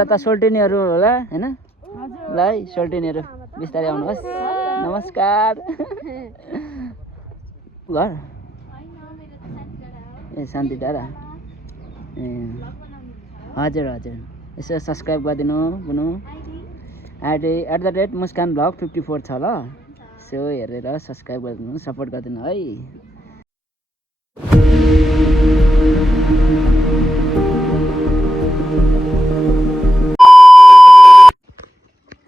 त सोल्टिनीहरू होला हैन ल है सोल्टिनीहरू बिस्तारै आउनुहोस् नमस्कार घर ए शान्ति डाँडा ए हजुर हजुर यसो सब्सक्राइब गरिदिनु बुनु @ मुस्कान भ्लग 54 छ ल यसो हेरेर सब्सक्राइब गरिदिनु सपोर्ट गरिदिनु है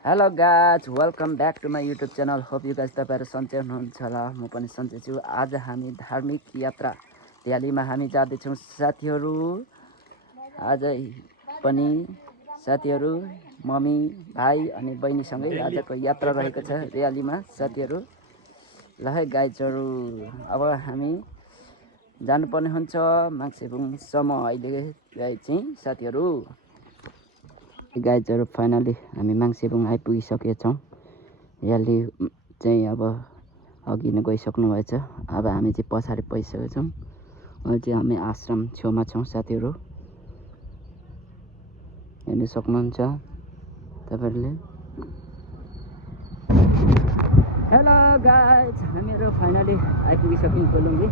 hello guys welcome back to my YouTube channel hope you guys तपाईँहरू सन्चै हुनुहुन्छ होला म पनि सन्चै छु आज हामी धार्मिक यात्रा र्यालीमा हामी जाँदैछौँ साथीहरू आजै पनि साथीहरू मम्मी भाइ अनि बहिनीसँगै आजको यात्रा रहेको छ र्यालीमा साथीहरू ल है गाइजहरू अब हामी जानुपर्ने हुन्छ माङ्सेबुङसम्म अहिले चाहिँ साथीहरू गाइजहरू फाइनली हामी माङ्सेबुङ आइपुगिसकेछौँ र्याली चाहिँ अब अघि नै गइसक्नु भएछ अब हामी चाहिँ पछाडि पुगिसकेको छौँ अहिले चाहिँ हामी आश्रम छेउमा छौँ साथीहरू हेर्न सक्नुहुन्छ तपाईँहरूले हेलो गाइज हामीहरू फाइनली आइपुगिसक्यौँ कोलुङ्गी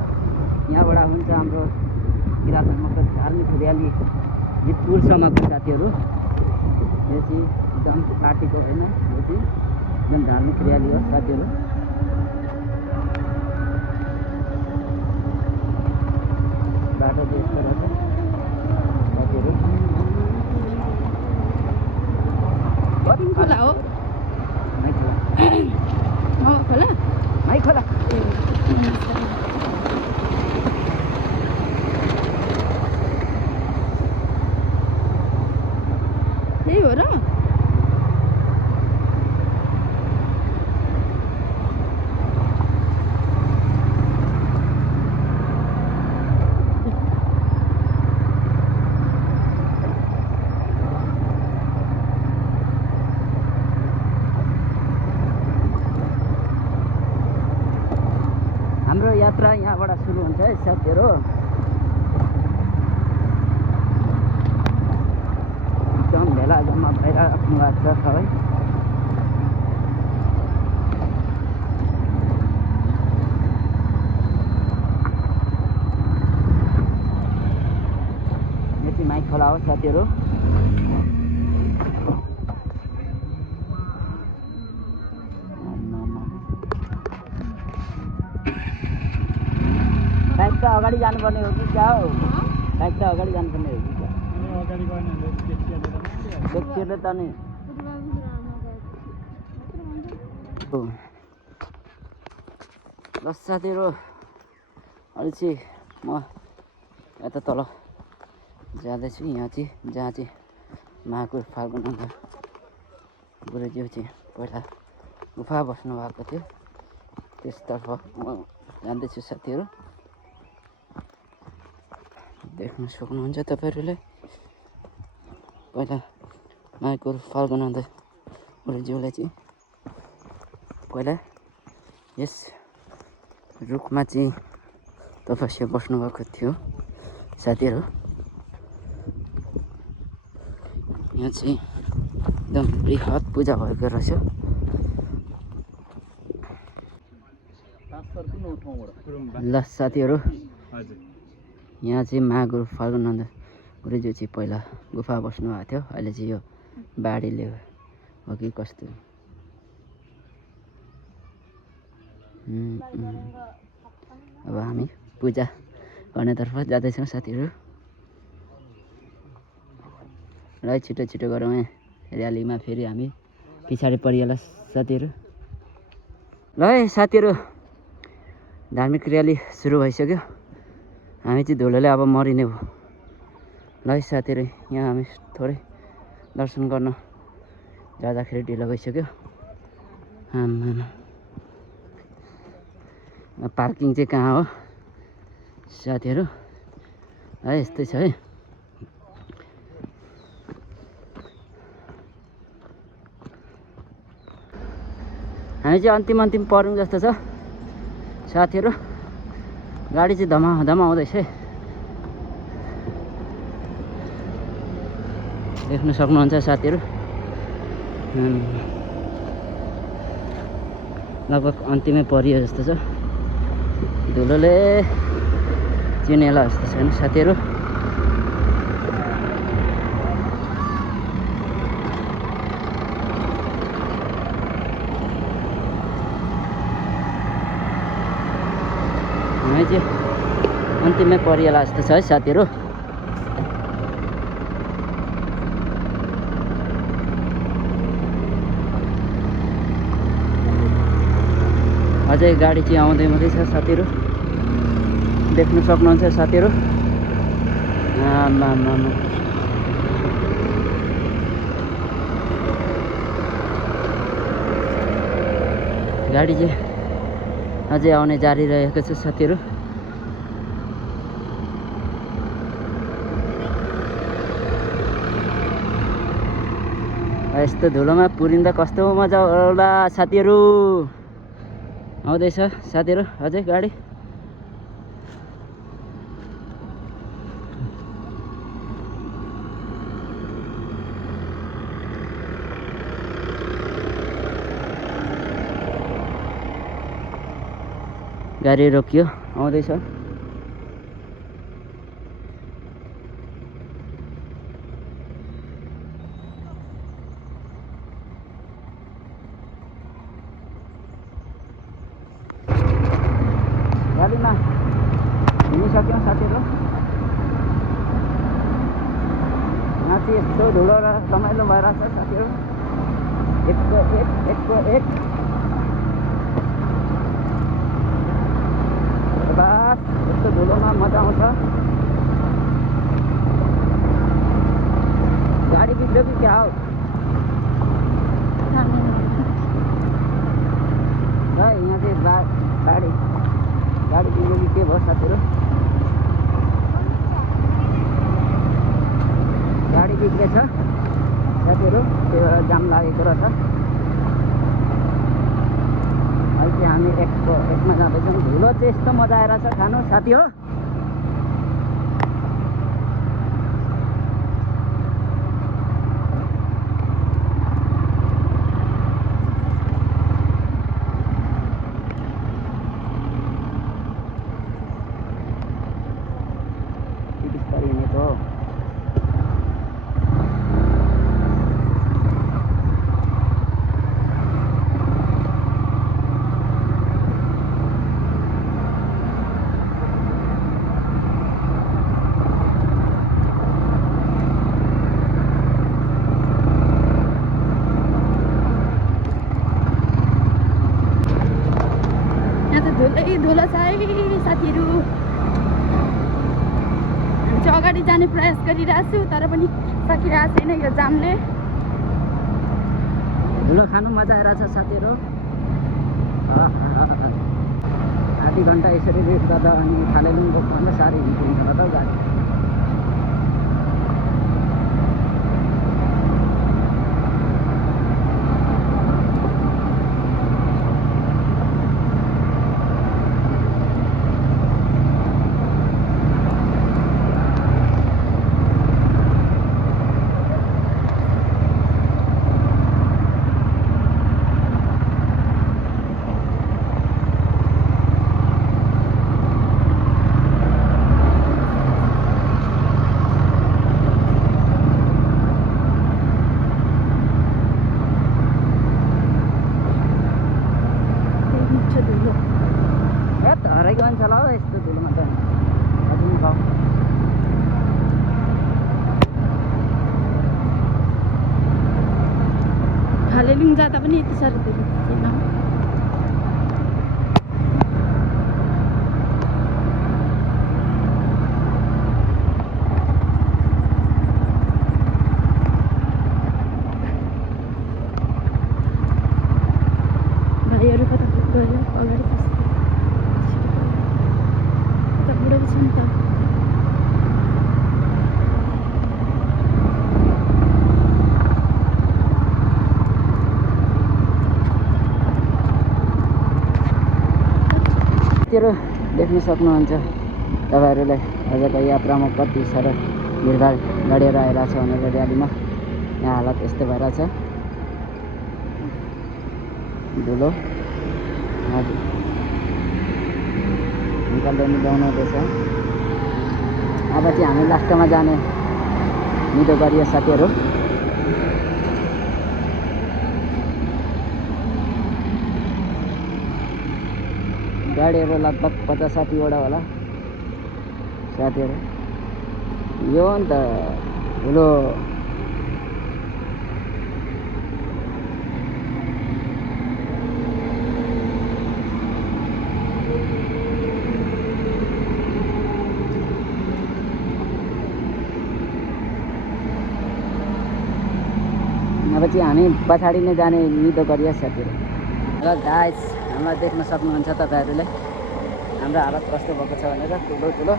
यहाँबाट हुन्छ हाम्रो किरात धर्मको धार्मिक र्याली नितपुरसम्मको साथीहरू यो चाहिँ एकदम पार्टीको होइन यो चाहिँ एकदम धार्मिक र्याली हो साथीहरू बाटो चाहिँ यस्तो रहेछ साथीहरू खोला हो खोला माइ खोला त्यही हो र हाम्रो यात्रा यहाँबाट सुरु हुन्छ है साथीहरू एकदम भेला जम्मा भइराख्नु भएको छ सबै यो चाहिँ माइक खोला हो साथीहरू बाइक त अगाडि जानुपर्ने हो कि क्या हो बाइक त अगाडि जानुपर्ने हो कि क्या देखिएर त नि ल साथीहरू अहिले चाहिँ म यता तल जाँदैछु यहाँ चाहिँ जहाँ चाहिँ महाकुर फाल्गुन अन्त गुरुज्यू चाहिँ पहिला गुफा बस्नु भएको थियो त्यसतर्फ म जाँदैछु साथीहरू देख्न सक्नुहुन्छ तपाईँहरूले पहिला माइकुर फाल्गुन अन्त गुरुज्यूलाई चाहिँ पहिला यस रुखमा चाहिँ तपस्या बस्नुभएको थियो साथीहरू यहाँ चाहिँ एकदम बृहत पूजा भएको रहेछ ल साथीहरू यहाँ चाहिँ महागुरु फाल्गुनन्द गुरुज्यू चाहिँ पहिला गुफा बस्नु भएको थियो अहिले चाहिँ यो बाढीले हो कि कस्तो अब हामी पूजा गर्नेतर्फ जाँदैछौँ साथीहरू र छिटो छिटो गरौँ है र्यालीमा फेरि हामी पछाडि परिहाल्छ साथीहरू ल है साथीहरू धार्मिक र्याली सुरु भइसक्यो हामी चाहिँ धुलोले अब मरिने हो ल है साथीहरू यहाँ हामी थोरै दर्शन गर्न जाँदाखेरि ढिलो भइसक्यो पार्किङ चाहिँ कहाँ हो साथीहरू है यस्तै छ है हामी चाहिँ अन्तिम पऱ्यौँ जस्तो छ साथीहरू गाडी चाहिँ धमा आउँदैछ है देख्न सक्नुहुन्छ साथीहरू लगभग अन्तिमै परियो जस्तो छ धुलोले चिनेला जस्तो छैन साथीहरू हामी चाहिँ अन्तिमै परिएला जस्तो छ है साथीहरू अझै गाडी चाहिँ आउँदै मात्रै छ साथीहरू देख्न सक्नुहुन्छ साथीहरू आमामामा गाडी चाहिँ अझै आउने जारी रहेको छ साथीहरू यस्तो धुलोमा पुरिँदा कस्तो मजा होला साथीहरू आउँदैछ साथीहरू अझै गाडी गाडी रोकियो आउँदैछ गाडीमा हिँडिसक्यौँ साथीहरू यहाँ चाहिँ यस्तो धुलो र रमाइलो भइरहेछ साथीहरू एक बस यस्तो धुलोमा मजा आउँछ गाडी बिग्रियो कि क्या हो र यहाँ चाहिँ गाडी बिग्रियो कि के भयो साथीहरू गाडी बिग्रेछ साथीहरू त्यही भएर जाम लागेको रहेछ अहिले चाहिँ हामी एकमा जाँदैछौँ धुलो चाहिँ यस्तो मजा आइरहेछ खानु साथी हो बिस्तारै हिँडेको हो धुलो छ है साथीहरू हामी चाहिँ अगाडि जाने प्रयास गरिरहेको छु तर पनि सकिरहेको छैन यो जामले धुलो खानु मजा आइरहेछ साथीहरू आधी घन्टा यसरी रेस्ट गर्दा अनि थालेलुङ गएको साह्रै हिँड्छ होला त गाडी हराइको मान्छे होला हो यस्तो धुलोमा त अझै गाउँ खालेलुङ जाँदा पनि यति साह्रो धुलो थिएन भाइहरू कता गयो अगाडि बुढो छ नि त साथीहरू देख्न सक्नुहुन्छ तपाईँहरूलाई आजको यात्रामा कति साह्रो भिडभाड गाडीहरू आइरहेको छ भनेर र्यालीमा यहाँ हालत यस्तो भइरहेछ धुलो हजुर निकाल्दै मिलाउनु हुँदैछ। अब चाहिँ हामी लास्टमा जाने निदो गरियो साथीहरू। गाडीहरू लगभग 50-60वटा होला साथीहरू। यो नि त ठुलो अब चाहिँ हामी पछाडि नै जाने निदो गरियो साथीहरू। र गाइस हामीलाई देख्न सक्नुहुन्छ तपाईँहरूले हाम्रो हालत कस्तो भएको छ भनेर ठुलो ठुलो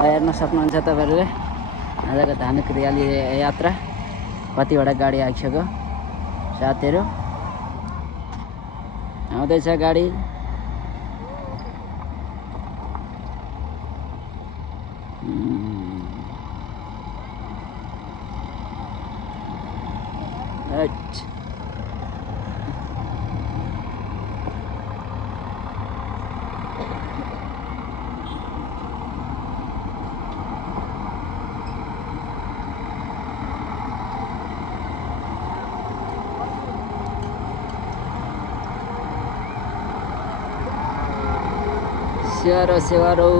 हेर्न सक्नुहुन्छ तपाईँहरूले। आजको धार्मिक र्याली यात्रा कतिवटा गाडी आइसक्यो साथीहरू। आउँदैछ गाडी। सेवारो सेवारो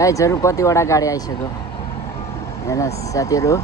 गाइजहरू कतिवटा गाडी आइसक्यो हेर्न साथीहरू।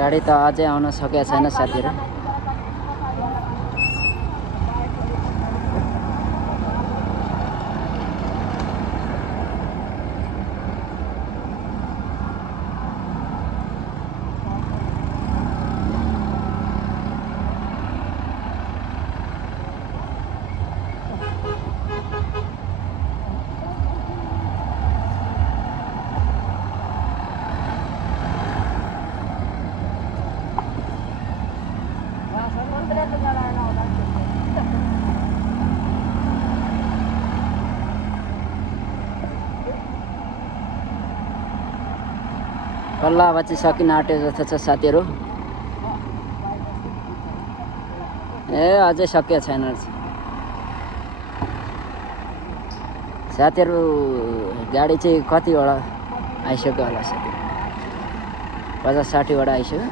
गाडी त अझै आउन सकेको छैन साथीहरू। कल्ला अब चाहिँ सकिन आँट्यो जस्तो छ साथीहरू। ए अझै सकिएको छैन साथीहरू। गाडी चाहिँ कतिवटा आइसक्यो होला साथीहरू, 50-60वटा आइसक्यो।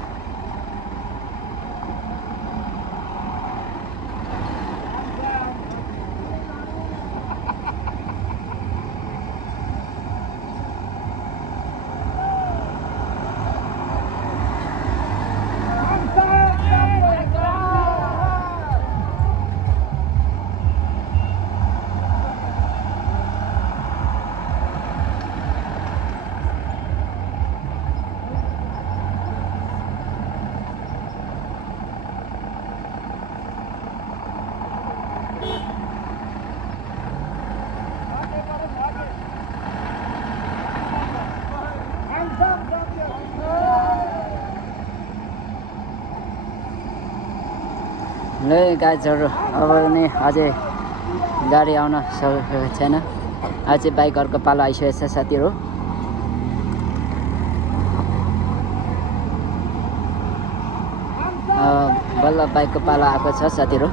ल गाइजहरू अब नि अझै गाडी आउन सकेको छैन। आज चाहिँ बाइकहरूको पालो आइसकेको छ साथीहरू। बल्ल बाइकको पालो आएको छ साथीहरू।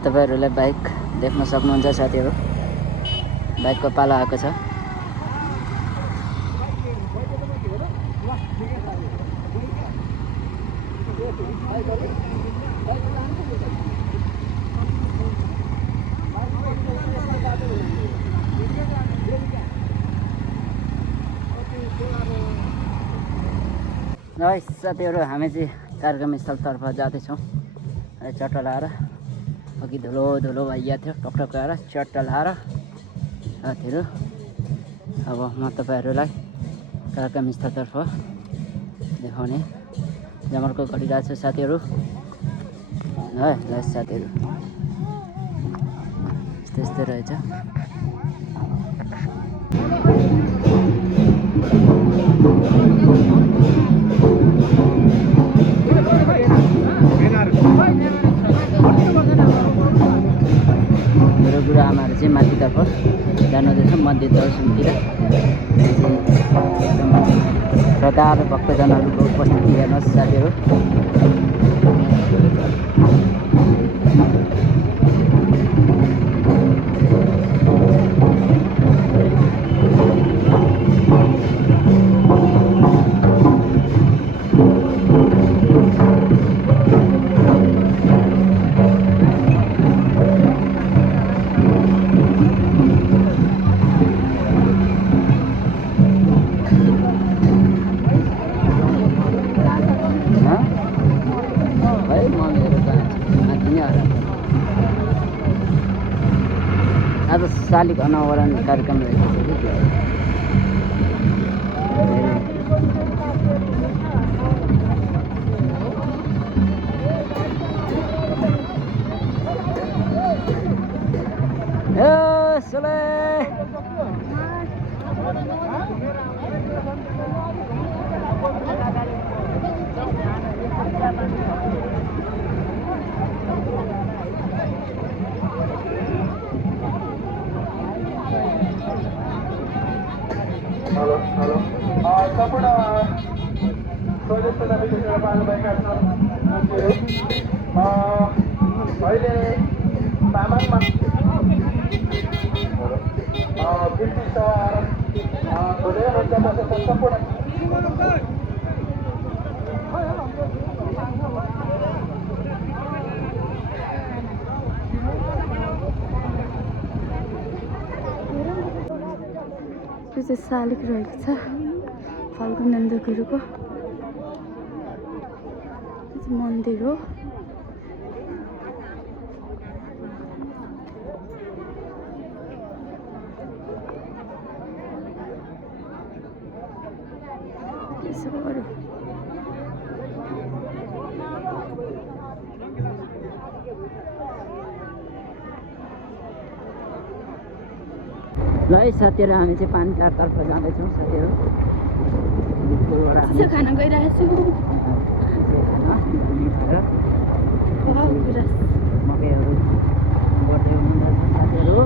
तपाईँहरूले बाइक देख्न सक्नुहुन्छ साथीहरू, बाइकको पालो आएको छ। र साथीहरू हामी चाहिँ कार्यक्रम स्थलतर्फ जाँदैछौँ। चट्टा लाएर अघि धुलो धुलो भइएको थियो, टकटक आएर चट्टा लाएर साथीहरू अब म तपाईँहरूलाई कार्यक्रम स्थलतर्फ देखाउने जमर्को गरिरहेको छु साथीहरू। है ल साथीहरू, यस्तै यस्तै रहेछ। मेरो गुरुआमाहरू चाहिँ माथितर्फ जानुहुँदैछ मन्दिर दर्शनतिर। एकदम श्रद्धालु भक्तजनहरूको उपस्थिति हेर्नुहोस् साथीहरू। आज शालिग अनावरण कार्यक्रम रहेको छ कि Halo. Kamu dah toilet sudah bisa pakai baik nanti. अहिले तामाङमा ब्रिटिस हुँदै हुन्छ सम्पूर्ण यो चाहिँ शालिग रहेको छ फल्गु नन्द गुरुको मन्दिर हो। ल है साथीहरू, हामी चाहिँ पानीटारतर्फ जाँदैछौँ साथीहरू। खाना गइरहेको छु। मकैहरू गर्दै हुनुहुन्छ साथीहरू।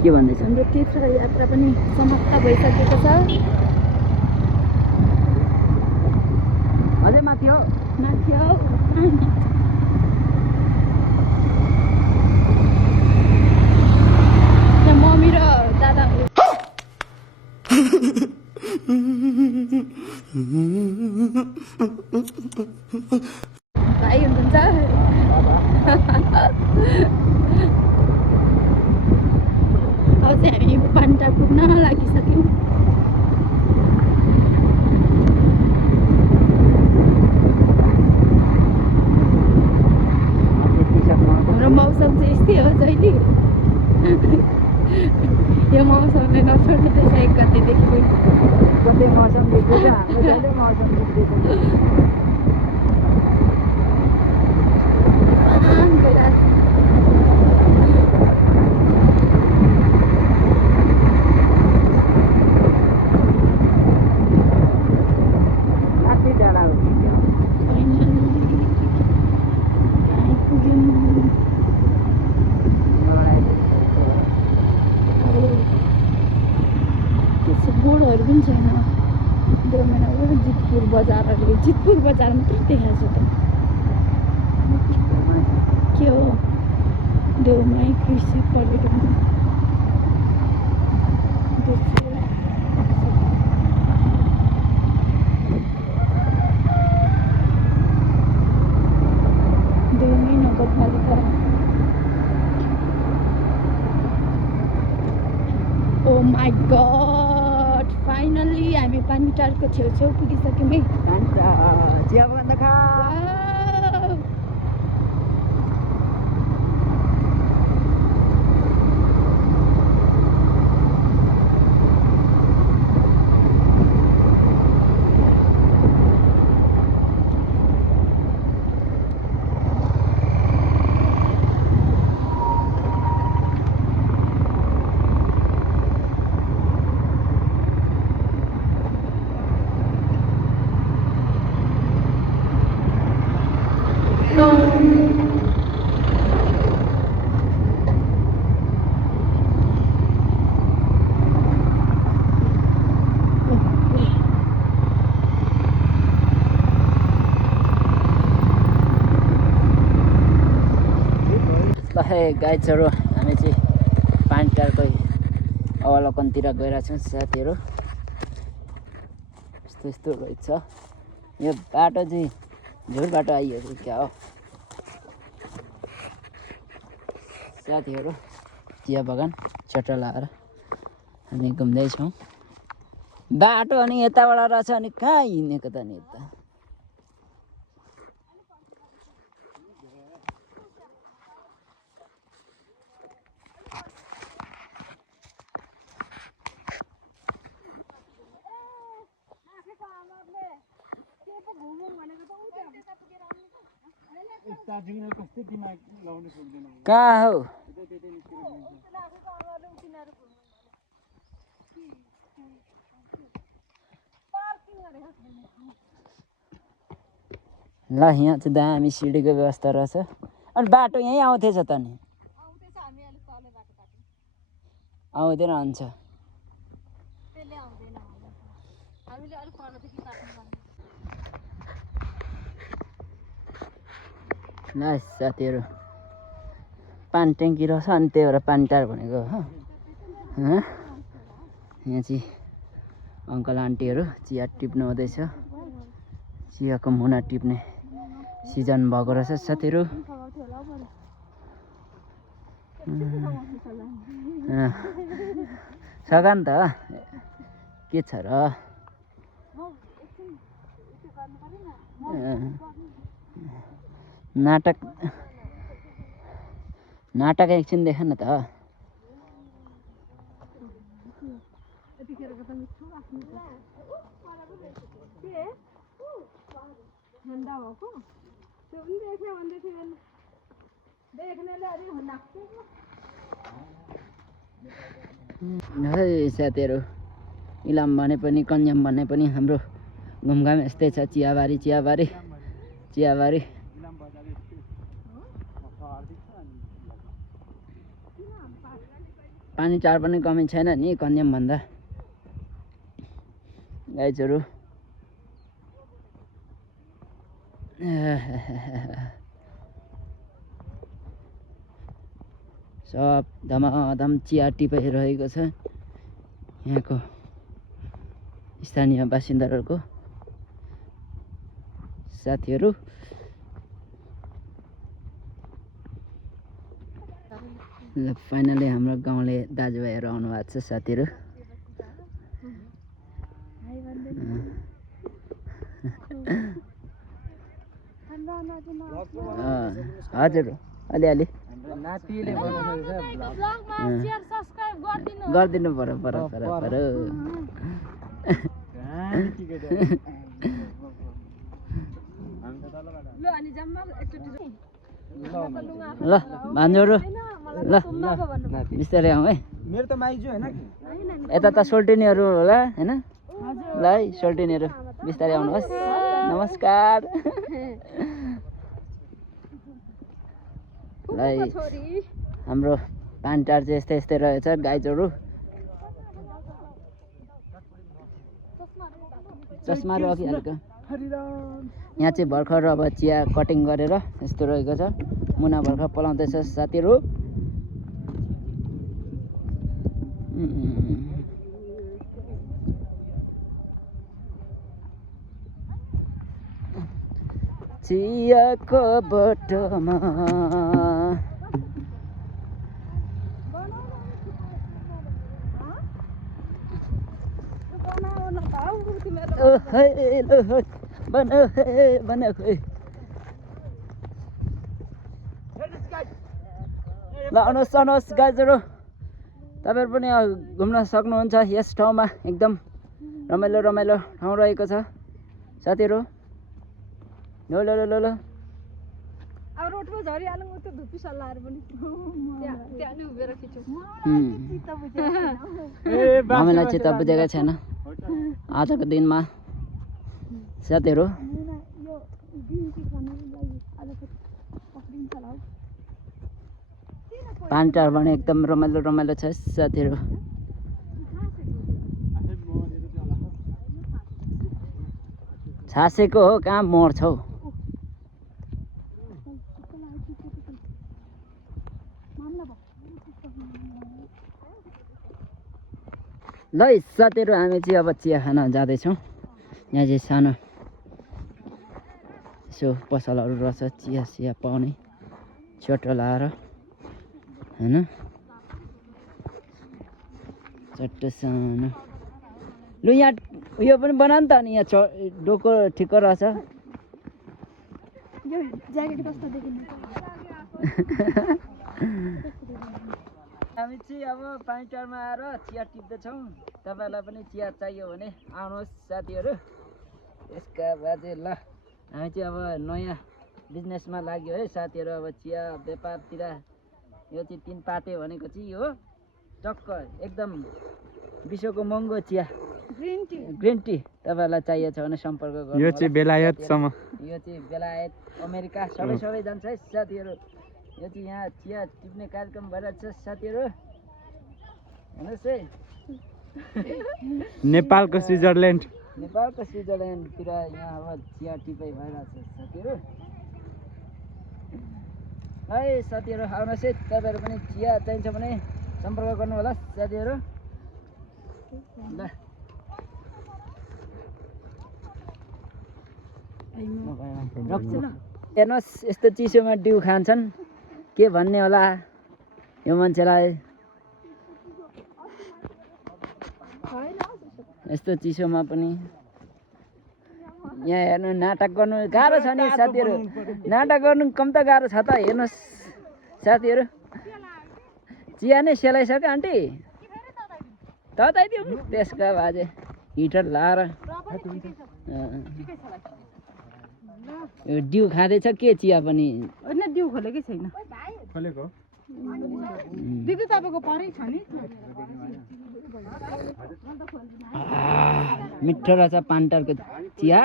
के भन्दैछ? हाम्रो तीर्थ यात्रा पनि समाप्त भइसकेको छ। अझै माथि हो मम्मी र दादा भाइ हुनुहुन्छ। अब चाहिँ हामी पानीटार पुग्न लागिसक्यौँ। हाम्रो मौसम चाहिँ यस्तै हो जहिले। यो मौसमले नछोड्नु त्यसै एक गतेदेखि कतै मौसम देख्दैछ कति टाढा हो कि क्या? मलाई बोर्डहरू पनि छैन देउमेनाको जितपुर बजार अरे जितपुर बजारमा के देखाएको छ त के हो देउमाई कृषि पर्यटन देउमाई नगरपालिका ओ माई गॉड फाइनली हामी पानीटारको छेउछेउ पुगिसक्यौँ है चिया बगान त खा वाउ! ल है गाइजहरू हामी चाहिँ पानीटारकै अवलोकनतिर गइरहेको छौँ साथीहरू यस्तो यस्तो रहेछ यो बाटो चाहिँ झुर बाटो आइयो कि क्या हो साथीहरू चिया बगान चट्टा लाएर हामी घुम्दैछौँ बाटो अनि यताबाट रहेछ अनि कहाँ हिँडेको त नि यता कहाँ हो ल यहाँ चाहिँ दामी सिडीको व्यवस्था रहेछ अनि बाटो यहीँ आउँथेछ त नि आउँदैन हुन्छ ल साथीहरू पानी ट्याङ्की रहेछ अनि त्यही भएर पानीटार भनेको हो यहाँ चाहिँ अङ्कल आन्टीहरू चिया टिप्नु हुँदैछ चियाको मुना टिप्ने सिजन भएको रहेछ साथीहरू सघान त के छ र नाटक नाटक एकछिन देख न त है साथीहरू इलाम भने पनि कन्याम भने पनि हाम्रो घुमघाम यस्तै छ चियाबारी चियाबारी चियाबारी पानी चार पनि कमी छैन नि कन्याम भन्दा गाइजहरू सब धमाधम चिया टिपाइरहेको छ यहाँको स्थानीय बासिन्दाहरूको साथीहरू ल फाइनली हाम्रो गाउँले दाजुभाइहरू आउनु भएको छ साथीहरू हजुर अलिअलि गरिदिनु पर्यो ल भान्जोहरू ल बिस्तारै आउँ है मेरो त माइजू होइन कि यता त सोल्टिनीहरू होला होइन ल है सोल्टिनीहरू बिस्तारै आउनुहोस् नमस्कार ल है हाम्रो पानटार चाहिँ यस्तै यस्तै रहेछ गाईचोरु चस्माहरू अघिहाल्को यहाँ चाहिँ भर्खर अब चिया कटिङ गरेर यस्तो रहेको छ मुना भर्खर पलाउँदैछ साथीहरू चियाको बोटोमा ल आउनुहोस् आउनुहोस् गाईजहरू तपाईँहरू पनि घुम्न सक्नुहुन्छ यस ठाउँमा एकदम रमाइलो रमाइलो ठाउँ रहेको छ साथीहरू ल ल ल ल ल अब रोडमा झरिहालौँ उता धुप्पी सल्लाहहरू पनि त्यहाँ नि उभिएर खिचौँ हामीलाई चित्त बुझेको छैन आजको दिनमा साथीहरू पानटार भने एकदम रमाइलो रमाइलो छ साथीहरू छासेको हो कहाँ मर्छ हौ ल साथीहरू हामी चाहिँ अब चिया खान जाँदैछौँ यहाँ चाहिँ सानो यसो पसलहरू रहेछ चिया सिया पाउने छोटो लाएर होइन चट्ट सानो लु यहाँ उयो पनि बना नि त अनि यहाँ डोको ठिक्क रहेछ हामी चाहिँ अब पानीटारमा आएर चिया टिप्दैछौँ तपाईँहरूलाई पनि चिया चाहियो भने आउनुहोस् साथीहरू यसका बाजे ल हामी चाहिँ अब नयाँ बिजनेसमा लाग्यो है साथीहरू अब चिया व्यापारतिर यो चाहिँ 3 पाटे भनेको चाहिँ हो टक्क एकदम विश्वको महँगो चिया ग्रिन टी तपाईँहरूलाई चाहिएको छ भने सम्पर्क गर्नु यो चाहिँ बेलायतसम्म यो चाहिँ बेलायत अमेरिका सबै जान्छ है साथीहरू यो चाहिँ यहाँ चिया टिप्ने कार्यक्रम भइरहेको छ साथीहरू हेर्नुहोस् है नेपालको स्विजरल्यान्डतिर यहाँ अब चिया टिपाइ भइरहेको छ साथीहरू है साथीहरू आउनुहोस् है तपाईँहरू पनि चिया चाहिन्छ भने सम्पर्क गर्नु होला साथीहरू ल हेर्नुहोस् यस्तो चिसोमा डिउ खान्छन् के भन्ने होला यो मान्छेलाई यस्तो चिसोमा पनि यहाँ हेर्नु नाटक गर्नु गाह्रो छ नि साथीहरू नाटक गर्नु कम त गाह्रो छ त हेर्नुहोस् साथीहरू चिया नै सेलाइसक्यो आन्टी तताइदिउँ त्यसका बाजे हिटर लाएर यो डिउ खाँदैछ के चिया पनि होइन डिउ खोलेकै छैन खोलेको दिदी तपाईँको परै छ नि मिठो रहेछ पानटारको चिया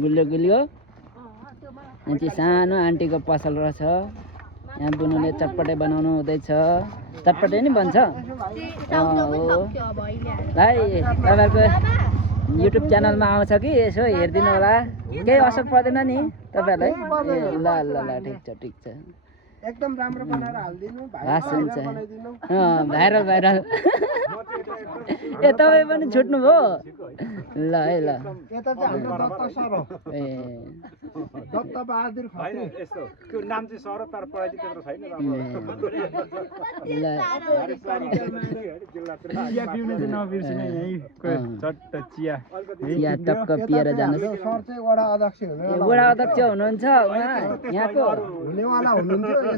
गुलियो गुलियो यहाँ चाहिँ सानो आन्टीको पसल रहेछ यहाँ बुनुले चटपटे बनाउनु हुँदैछ चटपटे नि बन्छ भाइ तपाईँहरूको युट्युब च्यानलमा आउँछ कि यसो हेरिदिनु होला केही असर पर्दैन नि तपाईँहरूलाई ए ल ल ल ठिक छ एकदम राम्रो बनाएर हाल्दिनु हस् हुन्छ भाइरल भाइरल ए तपाईँ पनि छुट्नु भयो ल है ल यता चाहिँ हाम्रो दत्त सर हो ए दत्त बहादुर होइन यस्तो त्यो नाम चाहिँ सर तर पढाइ चाहिँ त्यत्रो छैन ल चिया पिउने चाहिँ नबिर्सिने यहीँ चट्ट चिया चिया टक्क पिएर जानुहोस् सर चाहिँ वडा अध्यक्ष हुनुहुन्छ वडा अध्यक्ष हुनुहुन्छ उहाँ यहाँको हुनेवाला हुनुहुन्थ्यो ए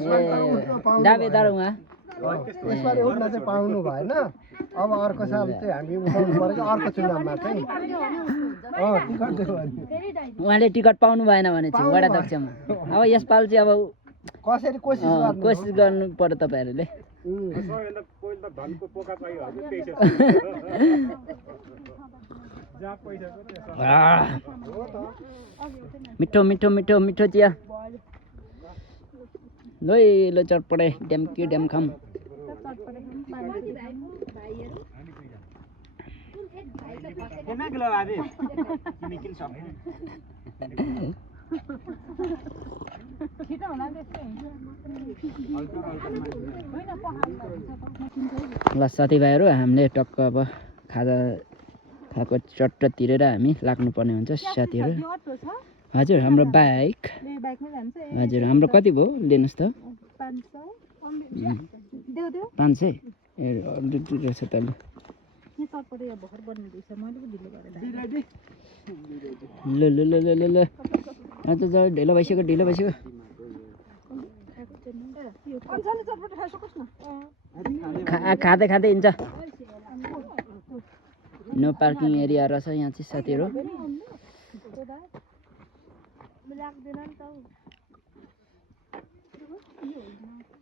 दावेदार उहाँ यसपालि उठ्न चाहिँ पाउनु भएन अब अर्को साल चाहिँ हामी उठाउनु पर्यो अर्को चुनावमा चाहिँ टिकट दियो भने उहाँले टिकट पाउनु भएन भने चाहिँ वडा अध्यक्षमा अब यसपालि चाहिँ अब कसरी कोसिस गर्नु पर्यो तपाईँहरूले सबैभन्दा पहिलो त धनको पोका चाहियो हजुर त्यही छ जहाँ पैसा छ त्यहाँ मिठो मिठो मिठो मिठो चिया लो चटपटे ड्याम कि ड्याम खाम किन किलो भाबी किन सक्दैन ल साथीभाइहरू हामीले टक्क अब खाजा खाएको चट्ट तिरेर हामी लाग्नुपर्ने हुन्छ साथीहरू हजुर हाम्रो बाइक हजुर हाम्रो कति भयो लिनुहोस् त 500 ए रहेछ त ल ल ल ल ल आज ढिलो भइसक्यो खाँदै खाँदै हिँड्छ नो पार्किङ एरिया रहेछ यहाँ चाहिँ साथीहरू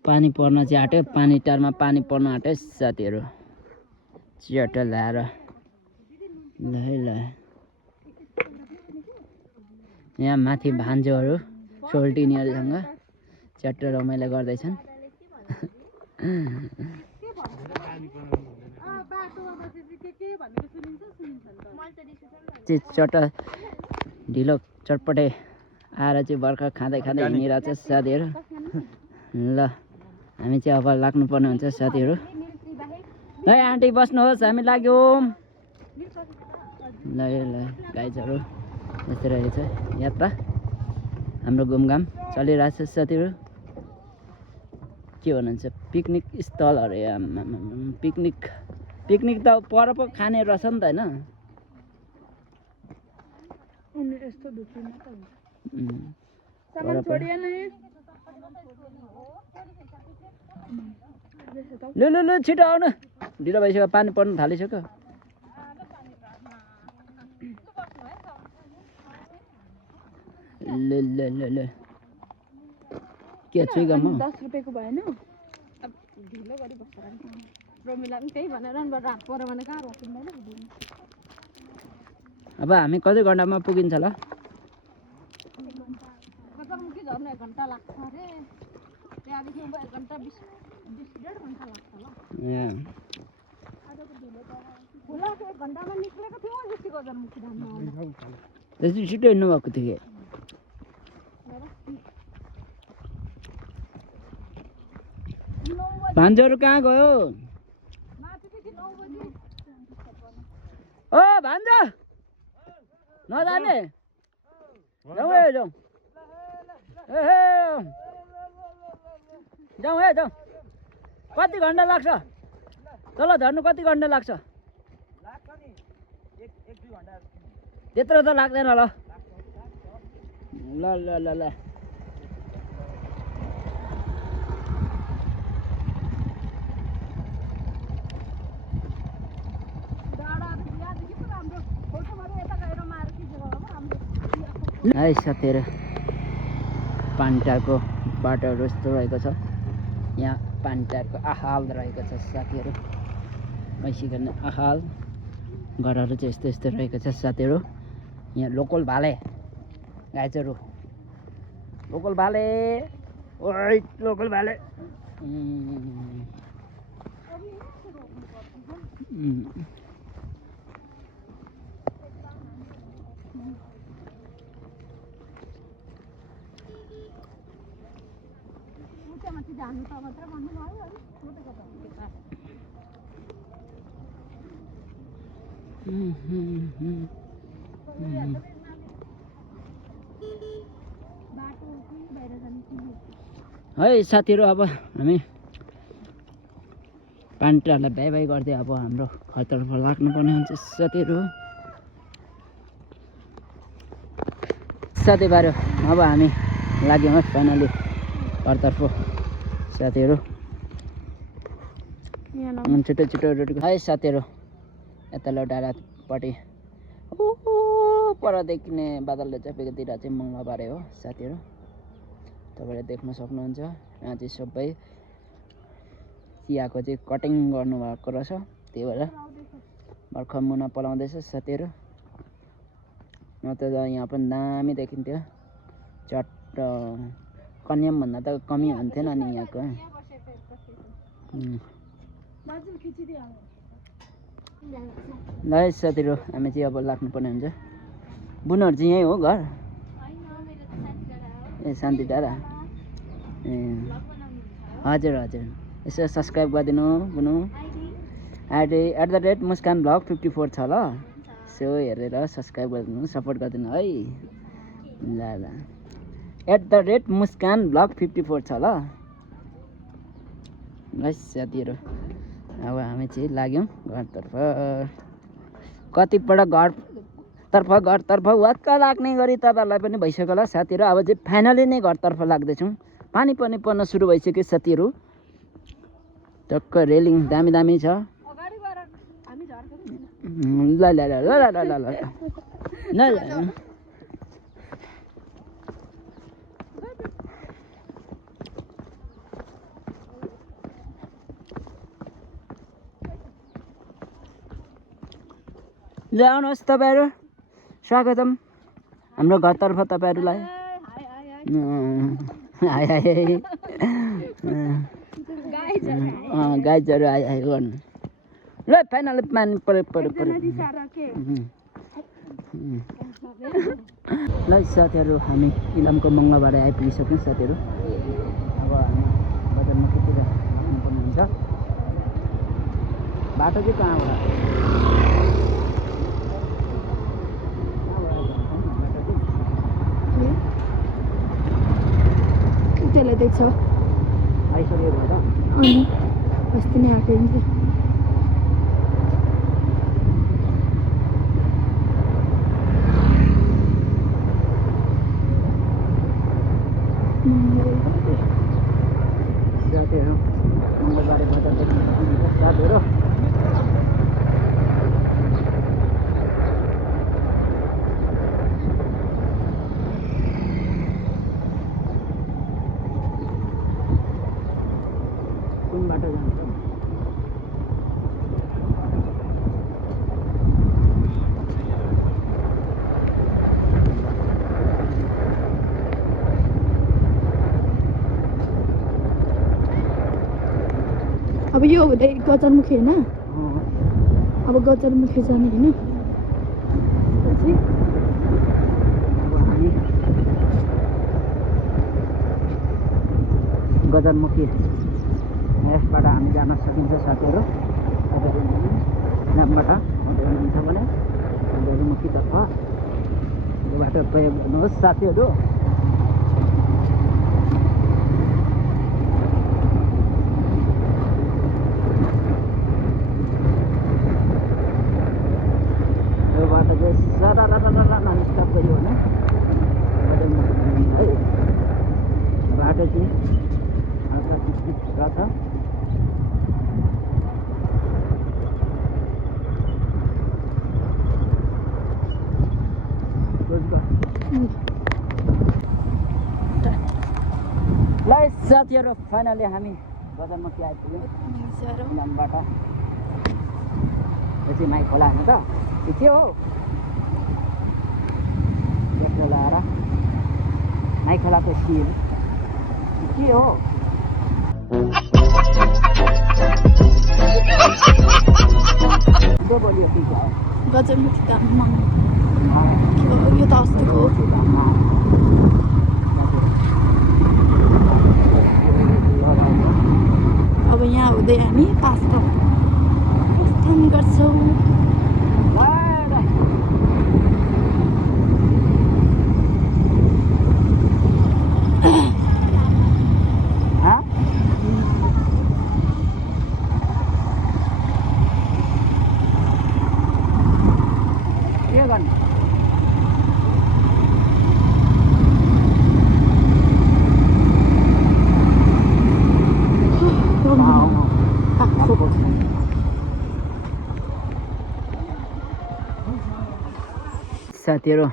पानी पर्न चाहिँ आँट्यो पानी टारमा पानी पर्न आँट्यो साथीहरू च्याट ल्याएर ल ल यहाँ माथि भान्जोहरू सोल्टिनीहरूसँग च्याट रमाइलो गर्दैछन् चट ढिलो चटपटे आएर चाहिँ भर्खर खाँदै खाँदै हिँडिरहेको छ साथीहरू ल हामी चाहिँ अब लाग्नुपर्ने हुन्छ साथीहरू ल आन्टी बस्नुहोस् हामी लाग्यौँ ल ल गाइजहरू यस्तै रहेछ यात्रा हाम्रो घुमघाम चलिरहेछ साथीहरू के भन्नुहुन्छ पिकनिक स्थल अरे पिकनिक त पर पो खाने रहेछ नि त होइन ल छिटो आउनु ढिलो भइसक्यो पानी पर्नु थालिसक्यो ल ल ल ल के चुइगम 10 रुपैयाँको भएन अब ढिलो गरी बस्छ रोमिला पनि त्यही भनेर रात पर्यो भने कहाँ रोकिँदैन अब हामी कति घन्टामा पुगिन्छ ल गजमुखी झर्नु 1 घन्टा लाग्छ अरे त्यहाँदेखि 1 घन्टा 20 1.5 घन्टा लाग्छ ल फुलाको 1 घन्टामा निक्लेको थियो जति गजमुखी धाममा त्यस्तो छिटो हिँड्नु भएको थियो भान्जोहरू कहाँ गयो ओ भान्जा नजाने जाउँ जाउँ कति घन्टा लाग्छ तल झर्नु कति घन्टा लाग्छ त्यत्रो त लाग्दैन ल ल ल ल ल है साथीहरू पानीटारको बाटोहरू यस्तो रहेको छ यहाँ पानीटारको आहाल रहेको छ साथीहरू मैसी गर्ने आहाल घरहरू चाहिँ यस्तो यस्तो रहेको छ साथीहरू यहाँ लोकल भाले गाइजहरू लोकल भाले ओइ लोकल भाले है साथीहरू अब हामी पानीटारलाई बाई बाई गर्दै अब हाम्रो घरतर्फ लाग्नुपर्ने हुन्छ साथीभाइहरू अब हामी लाग्यौँ है फाइनली घरतर्फ साथीहरू छिटो छिटो रोटी है साथीहरू यता डाँडापट्टि पर देखिने बादलले चपेकोतिर चाहिँ मङ्गलबारे हो साथीहरू तपाईँले देख्न सक्नुहुन्छ यहाँ चाहिँ सबै चियाको चाहिँ कटिङ गर्नुभएको रहेछ त्यही भएर भर्खर मुना पलाउँदैछ साथीहरू न त यहाँ पनि दामी देखिन्थ्यो चट्ट कन्याम भन्दा त कमी हुन्थेन नि यहाँको ल साथीहरू हामी चाहिँ अब लाग्नुपर्ने हुन्छ बुनहरू चाहिँ यहीँ हो घर ए शान्ति डाँडा ए हजुर हजुर यसो सब्सक्राइब गरिदिनु बुनु @ मुस्कान ब्लग 54 छ ल सो हेरेर सब्सक्राइब गरिदिनु सपोर्ट गरिदिनु है ल @ मुस्कान ब्लग 54 छ ल साथीहरू अब हामी चाहिँ लाग्यौँ घरतर्फ कतिपल्ट घरतर्फ वाक्क लाग्ने गरी तपाईँहरूलाई पनि भइसक्यो होला साथीहरू अब चाहिँ फाइनली नै घरतर्फ लाग्दैछौँ पानी पनि पर्न सुरु भइसक्यो साथीहरू टक्क रेलिङ दामी दामी छ ल ल ल ल ल ल ल ल ल आउनुहोस् तपाईँहरू स्वागतम हाम्रो घरतर्फ तपाईँहरूलाई हाई हाई गाइजहरू हाई हाई गर्नु ल फाइनल पानी पऱ्यो ल साथीहरू हामी इलामको मङ्गलबार आइपुगिसक्यौँ साथीहरू अब हामी बजारमा कतिर लाग्नुपर्ने हुन्छ बाटो चाहिँ कहाँबाट त्यसलाई देख्छ आइसक्यो भयो अनि अस्ति नै आएको हुन्छ साथीहरू मङ्गलबारे बजारदेखि साथीहरू कुन बाटो जान्छ अब यो हुँदै गजरमुखी होइन अब गजरमुखी जाने होइन अब हामी गजरमुखी यसबाट हामी जान सकिन्छ साथीहरू तपाईँहरू नामबाट आउँदै हुनुहुन्छ भने गजरमुखीतर्फ यो बाटो प्रयोग गर्नुहोस् साथीहरू यो बाटो चाहिँ सादा नन स्टप गऱ्यो भने गजरमुखी है बाटो चाहिँ हल्का चिप्चिप रहेछ ल साथीहरू फाइनली हामी गजरमुखी आइपुग्यौँ इलामबाट यो चाहिँ माई खोला होइन त यो के हो यसलाई लगाएर माई खोलाको सिल के हो जो बोलियो के हो गजरमुखी दाममा यो त अस्तिको हो अब यहाँ हुँदै हामी पाँच प्रस्थान गर्छौँ के गर्नु साथीहरू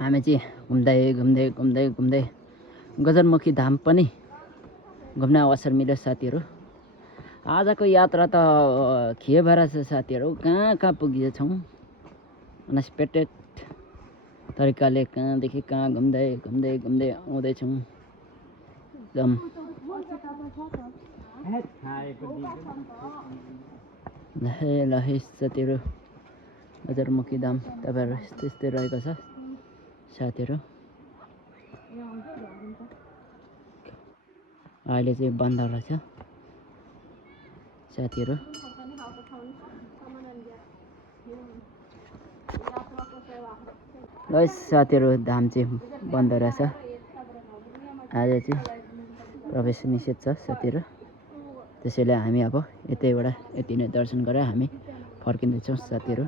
हामी चाहिँ घुम्दै घुम्दै घुम्दै घुम्दै गजनमुखी धाम पनि घुम्ने अवसर मिल्यो साथीहरू। आजको यात्रा त के भएर छ साथीहरू, कहाँ कहाँ पुगेछौँ अनएक्सपेक्टेड तरिकाले, कहाँदेखि कहाँ घुम्दै घुम्दै घुम्दै आउँदैछौँ एकदम। लहे लहे साथीहरू गजनमुखी धाम तपाईँहरू यस्तै यस्तै रहेको छ साथीहरू। अहिले चाहिँ बन्द रहेछ साथीहरू। ल साथीहरू धाम चाहिँ बन्द रहेछ, आज चाहिँ प्रवेश निषेध छ साथीहरू। त्यसैले हामी अब यतैबाट यति नै दर्शन गरेर हामी फर्किँदैछौँ साथीहरू।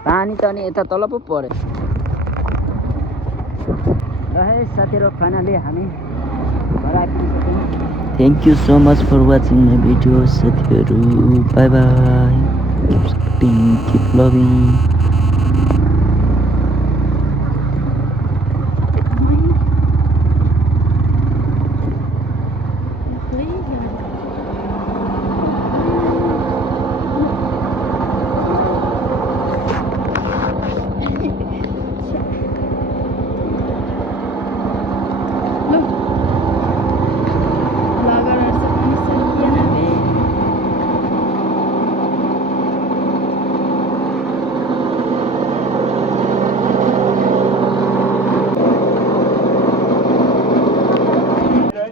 पानी त अनि यता तल पो पर्यो। ल है साथीहरू फाइनली हामी घर आइपुगिसक्यौँ। Thank you so much for watching my video साथीहरू। Bye bye, keep supporting, keep loving.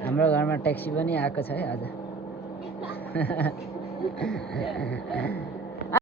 हाम्रो घरमा ट्याक्सी पनि आएको छ है आज।